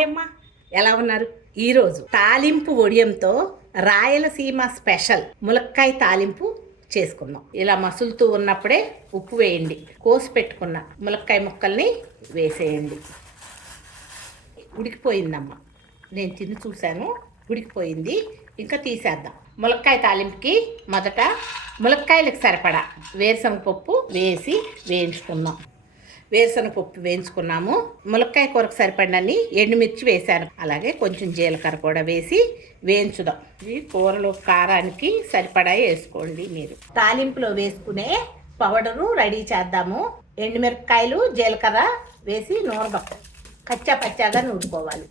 Hi అమ్మా? ఎలా ఉన్నారు? ఈరోజు తాలింపు వడియంతో రాయలసీమ స్పెషల్ ములక్కాయ తాలింపు చేసుకుందాం. ఇలా మసులుతూ ఉన్నప్పుడే ఉప్పు వేయండి. కోసి పెట్టుకున్న ములక్కాయ ముక్కల్ని వేసేయండి. ఉడికిపోయిందమ్మా. నేను తిని చూశాను. ఉడికిపోయింది. ఇంకా తీసేద్దాం. ములక్కాయ తాలింపుకి మొదట ములక్కాయలకు సరిపడా వేరుశనగ పప్పు వేసి వేయించుకుందాం. వేరుశనగ పప్పు వేయించుకున్నాము. ములక్కాయ కూరకు సరిపడినన్ని ఎండుమిర్చి వేశాను. అలాగే కొంచెం జీలకర్ర కూడా వేసి వేయించుదాం. ఈ కూరలో కారానికి సరిపడా వేసుకోండి మీరు. తాలింపులో వేసుకునే పౌడరు రెడీ చేద్దాము. ఎండుమిరపకాయలు జీలకర్ర వేసి నూరదాం కచ్చా పచ్చాగా నూరుకోవాలి.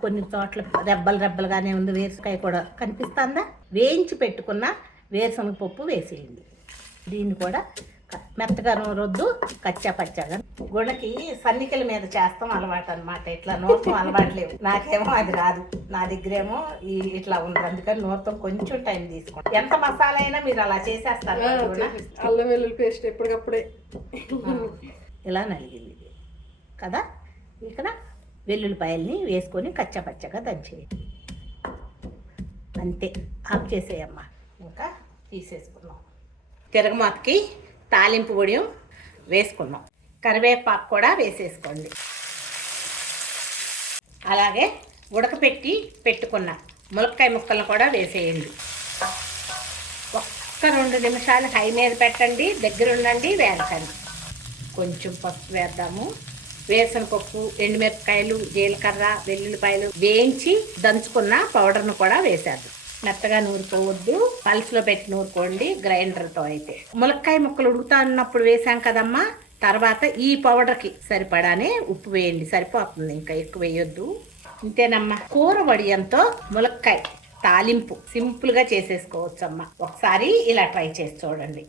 కొన్ని చోట్ల రెబ్బలు రెబ్బలుగానే ఉంది వేరుకాయ కూడా. కనిపిస్తుందా? వేయించి పెట్టుకున్న వేరుశనగ పప్పు వేసేయండి. దీన్ని కూడా మెత్తగా నూరొద్దు కచ్చా పచ్చాగా. గుణకి సన్నికల మీద చేస్తాం అలవాటు అనమాట ఇట్లా నూరతం అలవాట్లేవు నాకేమో అది రాదు. నా దగ్గరేమో ఈ ఇట్లా ఉంది అందుకని నూరతం కొంచెం టైం తీసుకోండి. ఎంత మసాలా అయినా మీరు అలా చేసేస్తారు. అల్లం వెల్లుల్లి పేస్ట్ ఎప్పటికప్పుడే. ఇలా నలిగింది కదా? ఇక్కడ వెల్లుల్లిపాయల్ని వేసుకొని కచ్చపచ్చగా దంచేయండి. అంతే. ఆఫ్ చేసేయమ్మా. ఇంకా తీసేసుకున్నాం తిరగమాతకి తాలింపు పొడియం వేసుకున్నాం కరివేపాకు కూడా వేసేసుకోండి. అలాగే ఉడకపెట్టి పెట్టుకున్న ములక్కాయ ముక్కలు కూడా వేసేయండి. ఒక్క రెండు నిమిషాలు హై మీద పెట్టండి దగ్గర ఉండండి వేరకండి. కొంచెం పప్పు వేద్దాము. వేసిన పప్పు ఎండుమిరపకాయలు జీలకర్ర వెల్లుల్లిపాయలు వేయించి దంచుకున్న పౌడర్ను కూడా వేసేద్దాం. మెత్తగా నూరుకోవద్దు. పల్స్లో పెట్టి నూరుకోండి గ్రైండర్తో అయితే. ములక్కాయ ముక్కలు ఉడుకుతా ఉన్నప్పుడు వేసాం కదమ్మా. తర్వాత ఈ పౌడర్కి సరిపడానే ఉప్పు వేయండి. సరిపోతుంది ఇంకా ఎక్కువ వేయొద్దు. ఇంతేనమ్మా. కూర వడియంతో ములక్కాయ తాలింపు సింపుల్గా చేసేసుకోవచ్చమ్మా. ఒకసారి ఇలా ట్రై చేసి చూడండి.